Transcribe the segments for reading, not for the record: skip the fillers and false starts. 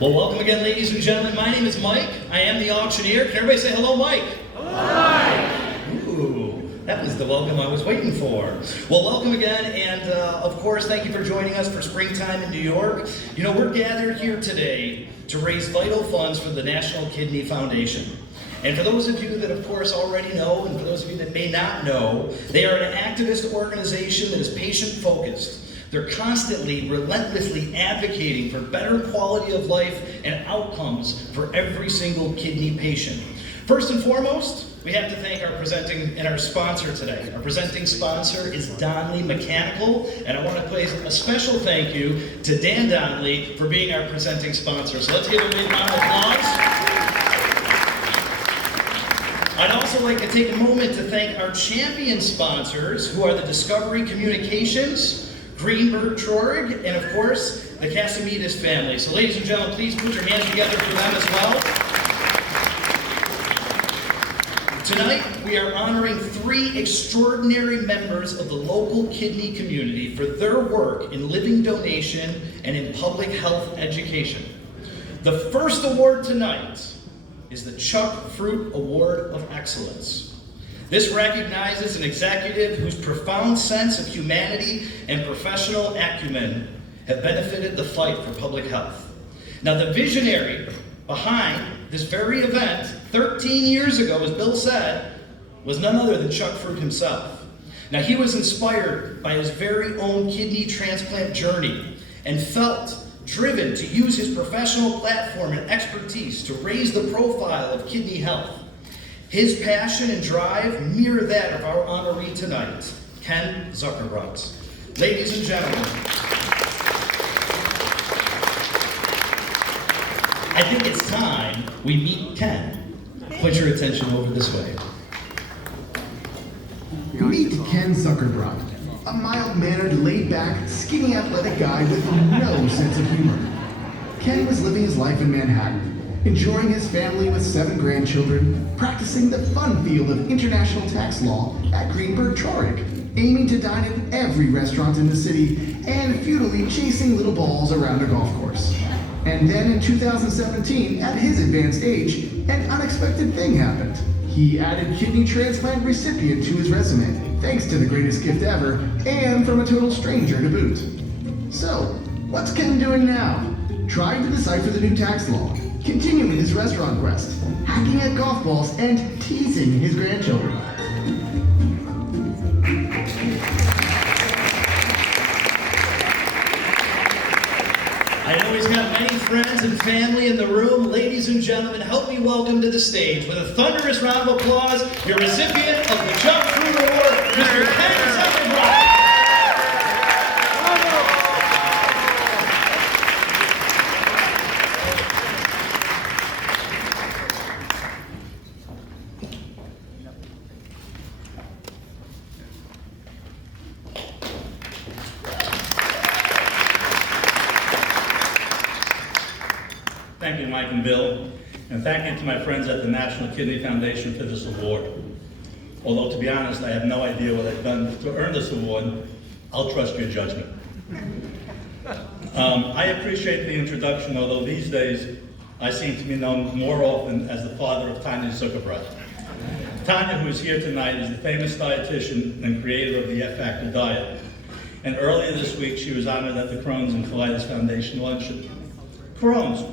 Well, welcome again, ladies and gentlemen. My name is Mike. I am the auctioneer. Can everybody say hello, Mike? Hello, Mike! Ooh, that was the welcome I was waiting for. Well, welcome again, and of course, thank you for joining us for Springtime in New York. You know, we're gathered here today to raise vital funds for the National Kidney Foundation. And for those of you that, of course, already know, and for those of you that may not know, they are an activist organization that is patient-focused. They're constantly, relentlessly advocating for better quality of life and outcomes for every single kidney patient. First and foremost, we have to thank our presenting and our sponsor today. Our presenting sponsor is Donnelly Mechanical, and I want to place a special thank you to Dan Donnelly for being our presenting sponsor. So let's give him a big round of applause. I'd also like to take a moment to thank our champion sponsors, who are the Discovery Communications, Greenberg Traurig, and of course, the Casamidas family. So ladies and gentlemen, please put your hands together for them as well. Tonight, we are honoring 3 extraordinary members of the local kidney community for their work in living donation and in public health education. The first award tonight is the Chuck Fruit Award of Excellence. This recognizes an executive whose profound sense of humanity and professional acumen have benefited the fight for public health. Now, the visionary behind this very event 13 years ago, as Bill said, was none other than Chuck Fruit himself. Now, he was inspired by his very own kidney transplant journey and felt driven to use his professional platform and expertise to raise the profile of kidney health. His passion and drive mirror that of our honoree tonight, Ken Zuckerbrot. Ladies and gentlemen, I think it's time we meet Ken. Put your attention over this way. Meet Ken Zuckerbrot, a mild-mannered, laid-back, skinny, athletic guy with no sense of humor. Ken was living his life in Manhattan, enjoying his family with 7 grandchildren, practicing the fun field of international tax law at Greenberg Traurig, aiming to dine at every restaurant in the city, and futilely chasing little balls around a golf course. And then in 2017, at his advanced age, an unexpected thing happened. He added kidney transplant recipient to his resume, thanks to the greatest gift ever, and from a total stranger to boot. So, what's Ken doing now? Trying to decipher the new tax law, continuing his restaurant quest, hacking at golf balls, and teasing his grandchildren. I know he's got many friends and family in the room. Ladies and gentlemen, help me welcome to the stage, with a thunderous round of applause, your recipient of the Chuck Fruit Award, Mr. Ken Zuckerbrot. Thank you, Mike and Bill, and thank you to my friends at the National Kidney Foundation for this award. Although, to be honest, I have no idea what I've done to earn this award. I'll trust your judgment. I appreciate the introduction, although these days I seem to be known more often as the father of Tanya Zuckerbrot. Tanya, who is here tonight, is the famous dietitian and creator of the F-Factor diet. And earlier this week, she was honored at the Crohn's and Colitis Foundation luncheon. Crohn's.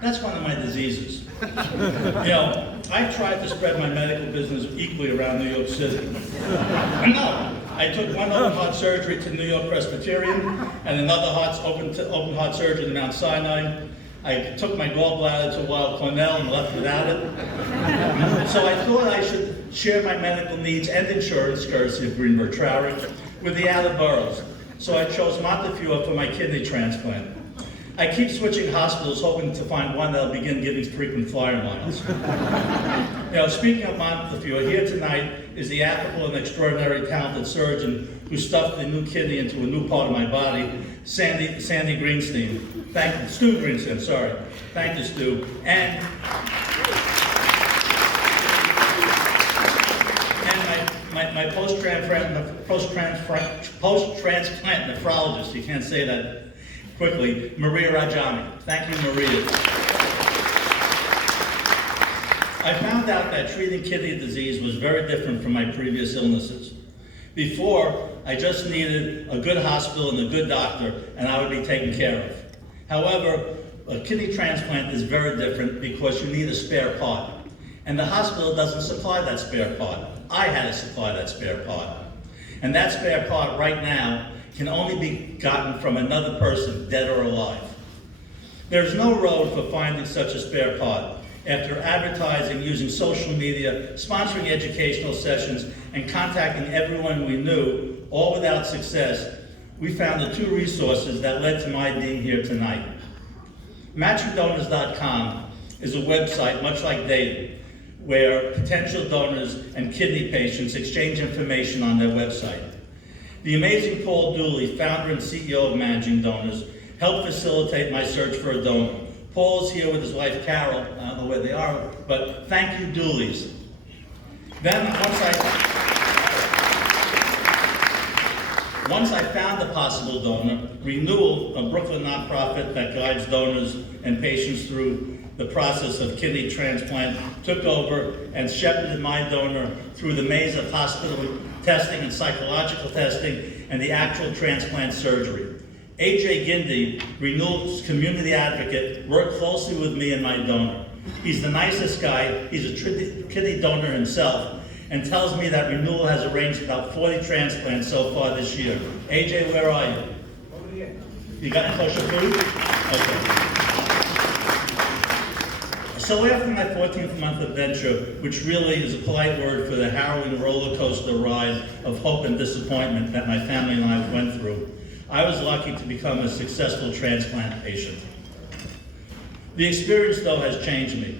That's one of my diseases. You know, I've tried to spread my medical business equally around New York City. No, I took one open heart surgery to New York Presbyterian and another open heart surgery to Mount Sinai. I took my gallbladder to Weill Cornell and left without it. So I thought I should share my medical needs and insurance, courtesy of Greenberg Traurig, with the outer boroughs. So I chose Montefiore for my kidney transplant. I keep switching hospitals, hoping to find one that'll begin giving frequent flyer miles. You know, speaking of Montefiore, here tonight is the affable and extraordinary talented surgeon who stuffed the new kidney into a new part of my body, Sandy Greenstein. Stu Greenstein, sorry. Thank you, Stu. And my post-transplant nephrologist, you can't say that, quickly, Maria Rajami. Thank you, Maria. I found out that treating kidney disease was very different from my previous illnesses. Before, I just needed a good hospital and a good doctor, and I would be taken care of. However, a kidney transplant is very different because you need a spare part. And the hospital doesn't supply that spare part. I had to supply that spare part. And that spare part right now can only be gotten from another person, dead or alive. There's no road for finding such a spare part. After advertising, using social media, sponsoring educational sessions, and contacting everyone we knew, all without success, we found the two resources that led to my being here tonight. MatchingDonors.com is a website, much like dating, where potential donors and kidney patients exchange information on their website. The amazing Paul Dooley, founder and CEO of Managing Donors, helped facilitate my search for a donor. Paul's here with his wife Carol. I don't know where they are, but thank you, Dooleys. Then once I found a possible donor, Renewal, a Brooklyn nonprofit that guides donors and patients through the process of kidney transplant, took over and shepherded my donor through the maze of hospital testing and psychological testing and the actual transplant surgery. AJ Gindi, Renewal's community advocate, worked closely with me and my donor. He's the nicest guy, he's a kidney donor himself, and tells me that Renewal has arranged about 40 transplants so far this year. AJ, where are you? Over here. You got kosher food? Okay. So after my 14th month adventure, which really is a polite word for the harrowing roller coaster ride of hope and disappointment that my family and I went through, I was lucky to become a successful transplant patient. The experience, though, has changed me.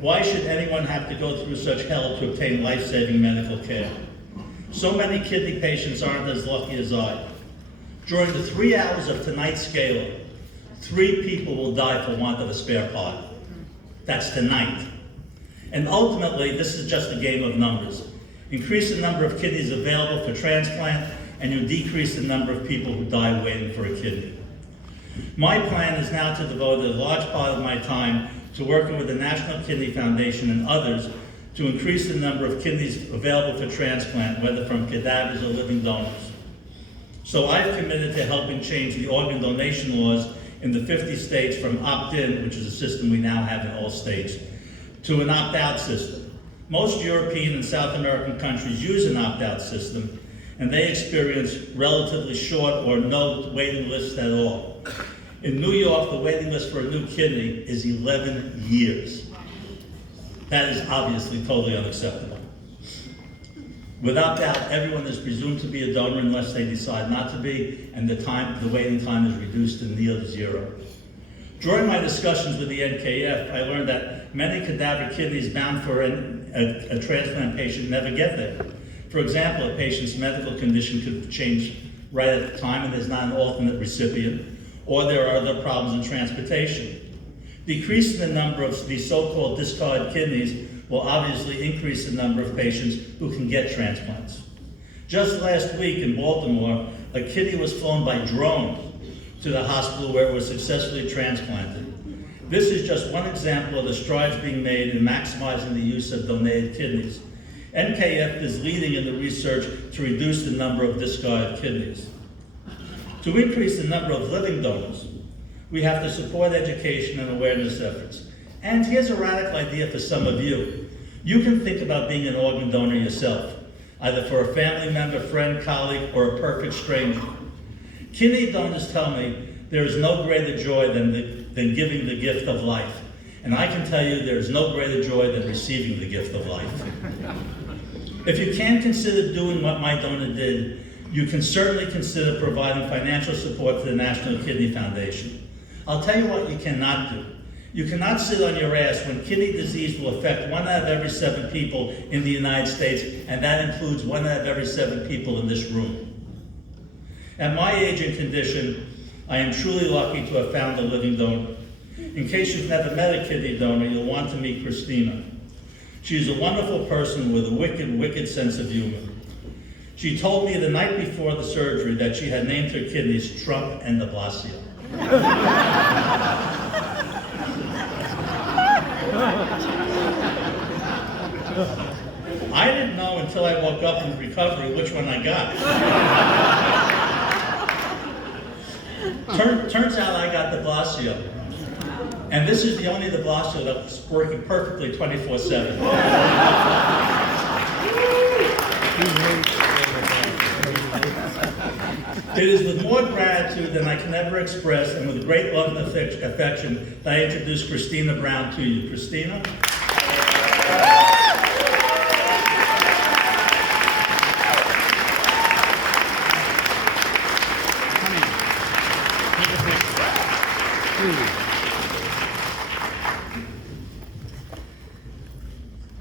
Why should anyone have to go through such hell to obtain life-saving medical care? So many kidney patients aren't as lucky as I. During the 3 hours of tonight's gala, 3 people will die for want of a spare part. That's tonight. And ultimately, this is just a game of numbers. Increase the number of kidneys available for transplant, and you decrease the number of people who die waiting for a kidney. My plan is now to devote a large part of my time to working with the National Kidney Foundation and others to increase the number of kidneys available for transplant, whether from cadavers or living donors. So I've committed to helping change the organ donation laws in the 50 states from opt-in, which is a system we now have in all states, to an opt-out system. Most European and South American countries use an opt-out system, and they experience relatively short or no waiting lists at all. In New York, the waiting list for a new kidney is 11 years. That is obviously totally unacceptable. Without doubt, everyone is presumed to be a donor unless they decide not to be, and the waiting time is reduced to near zero. During my discussions with the NKF, I learned that many cadaver kidneys bound for a transplant patient never get there. For example, a patient's medical condition could change right at the time and there's not an alternate recipient, or there are other problems in transportation. Decreasing the number of these so-called discarded kidneys will obviously increase the number of patients who can get transplants. Just last week in Baltimore, a kidney was flown by drone to the hospital where it was successfully transplanted. This is just one example of the strides being made in maximizing the use of donated kidneys. NKF is leading in the research to reduce the number of discarded kidneys. To increase the number of living donors, we have to support education and awareness efforts. And here's a radical idea for some of you. You can think about being an organ donor yourself, either for a family member, friend, colleague, or a perfect stranger. Kidney donors tell me there is no greater joy than giving the gift of life. And I can tell you there is no greater joy than receiving the gift of life. If you can't consider doing what my donor did, you can certainly consider providing financial support to the National Kidney Foundation. I'll tell you what you cannot do. You cannot sit on your ass when kidney disease will affect 1 out of every 7 people in the United States, and that includes 1 out of every 7 people in this room. At my age and condition, I am truly lucky to have found a living donor. In case you've never met a kidney donor, you'll want to meet Kristina. She's a wonderful person with a wicked, wicked sense of humor. She told me the night before the surgery that she had named her kidneys Trump and de Blasio. I didn't know until I woke up in recovery which one I got. Turns out I got the Glossio. And this is the only the Glossio that's working perfectly 24/7. It is with more gratitude than I can ever express, and with great love and affection, that I introduce Kristina Brown to you. Kristina?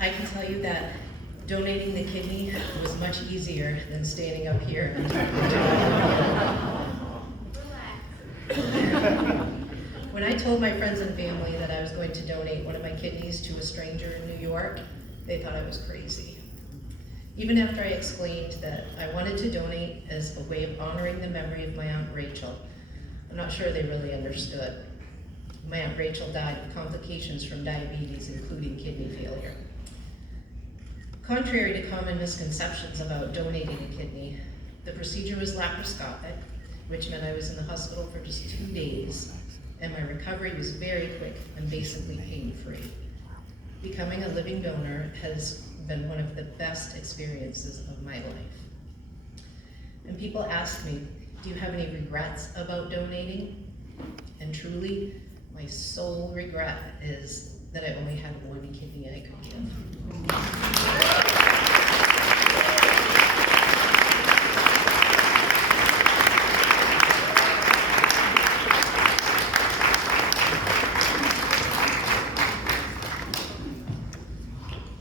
I can tell you that donating the kidney was much easier than standing up here and talking to you. When I told my friends and family that I was going to donate one of my kidneys to a stranger in New York, they thought I was crazy. Even after I explained that I wanted to donate as a way of honoring the memory of my Aunt Rachel, I'm not sure they really understood. My Aunt Rachel died of complications from diabetes, including kidney failure. Contrary to common misconceptions about donating a kidney, the procedure was laparoscopic, which meant I was in the hospital for just 2 days, and my recovery was very quick and basically pain-free. Becoming a living donor has been one of the best experiences of my life. And people ask me, do you have any regrets about donating? And truly, my sole regret is that I only had one kidney I could give.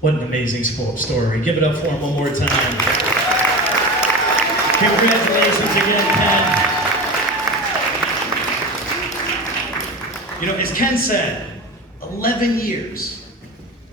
What an amazing story. Give it up for him one more time. Congratulations again, Ken. You know, as Ken said, 11 years